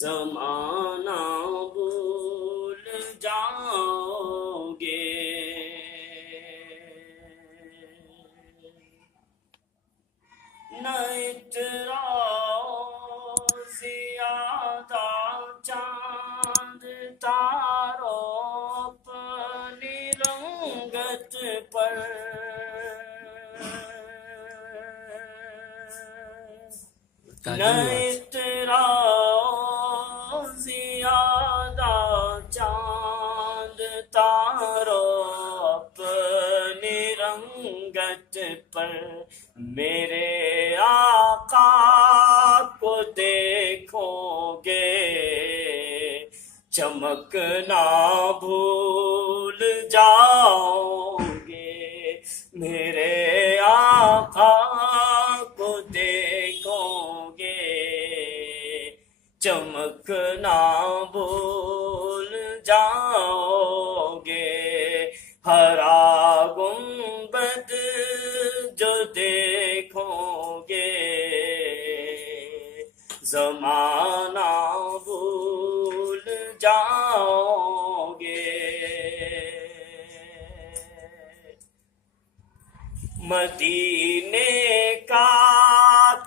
زمانہ بھول جاؤ گے، نہ اعتراض زیادہ چاند تاروں اپنی رنگت پر، نہ اعتراض زیادہ چاند تاروں اپنی رنگت پر، میرے آقا کو دیکھو گے چمکنا بھول جاؤ گے، میرے آقا کو دیکھو گے چمکنا بھول جاؤ گے، ہرا گنبد جو دیکھو گے زمانہ بھول جاؤ گے، مدینے کا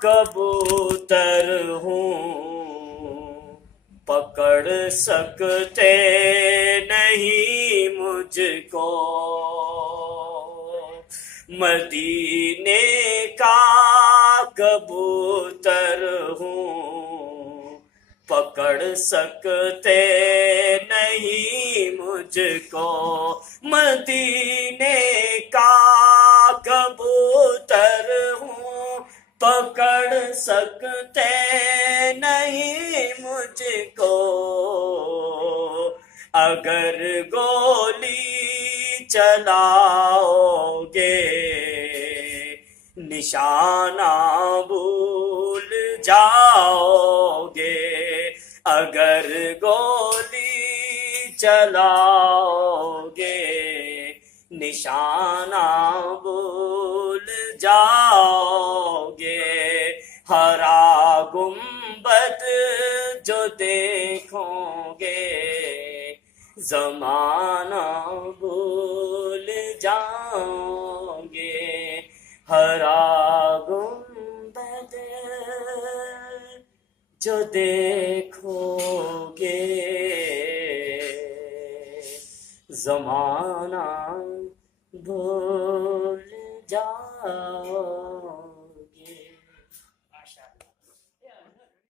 کبوتر ہوں پکڑ سکتے نہیں مجھ کو، مدینے کا کبوتر ہوں پکڑ سکتے نہیں مجھ کو، مدینے کا کبوتر ہوں پکڑ سکتے نہیں مجھ کو، اگر گولی چلاؤ گے نشانہ بھول جاؤ گے، اگر گولی چلاؤ گے نشانہ بھول جاؤ گے، ہرا گنبد جو دیکھو گے زمانہ بھول جاؤ گے، ہرا گنبد جو دیکھو گے زمانہ بھول جاؤ